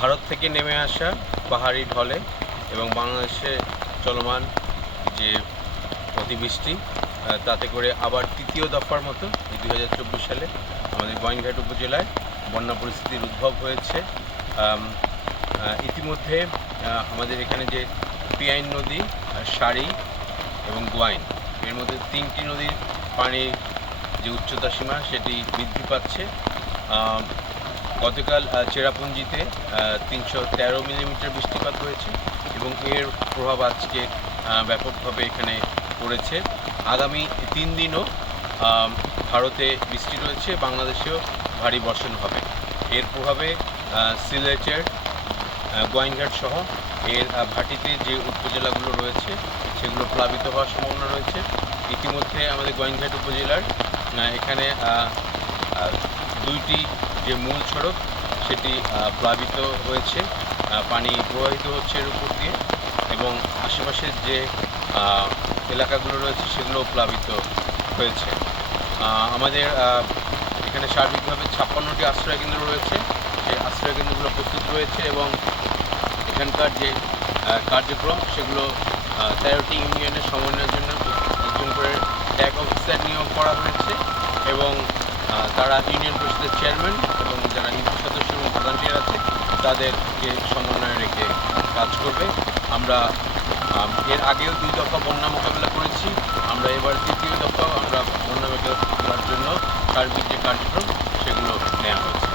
ভারত থেকে নেমে আসা পাহাড়ি ঢলে এবং বাংলাদেশে চলমান যে অতিবৃষ্টি তাতে করে আবার তৃতীয় দফার মতো 2024 সালে আমাদের গোয়াইনঘাট উপজেলায় বন্যা পরিস্থিতির উদ্ভব হয়েছে। ইতিমধ্যে আমাদের এখানে যে পিয়াইন নদী, সারি এবং গোয়াইন, এর মধ্যে তিনটি নদীর পানির যে উচ্চতা সীমা সেটি বৃদ্ধি পাচ্ছে। গতকাল চেরাপুঞ্জিতে 313 মিলিমিটার বৃষ্টিপাত হয়েছে এবং এর প্রভাব আজকে ব্যাপকভাবে এখানে পড়েছে। আগামী 3 দিনও ভারতে বৃষ্টি রয়েছে, বাংলাদেশেও ভারী বর্ষণ হবে। এর প্রভাবে সিলেটের গোয়াইনঘাট সহ এর ভাটিতে যে উপজেলাগুলো রয়েছে সেগুলো প্লাবিত হওয়ার সম্ভাবনা রয়েছে। ইতিমধ্যে আমাদের গোয়াইনঘাট উপজেলার এখানে দুইটি যে মূল সড়ক সেটি প্লাবিত হয়েছে, পানি প্রবাহিত হচ্ছে এর উপর দিয়ে, এবং আশেপাশের যে এলাকাগুলো রয়েছে সেগুলো প্লাবিত হয়েছে। আমাদের এখানে সার্বিকভাবে 56টি আশ্রয়কেন্দ্র রয়েছে। সেই আশ্রয়কেন্দ্রগুলো প্রস্তুত রয়েছে এবং এখানকার যে কার্যক্রম সেগুলো 13টি ইউনিয়নের সমন্বয়ের জন্য একজন করে ট্যাগ অফিসার নিয়োগ করা হয়েছে এবং তারা ইউনিয়ন পরিষদের চেয়ারম্যান এবং যারা নীতি সদস্য এবং ভলান্টিয়ার আছে তাদেরকে সমন্বয়ে রেখে কাজ করবে। আমরা এর আগেও 2 দফা বন্যা মোকাবিলা করেছি, আমরা এবার 3য় দফাও আমরা বন্যা মোকাবিলার জন্য সার্বিক যে কার্যক্রম সেগুলো নেওয়া হয়েছে।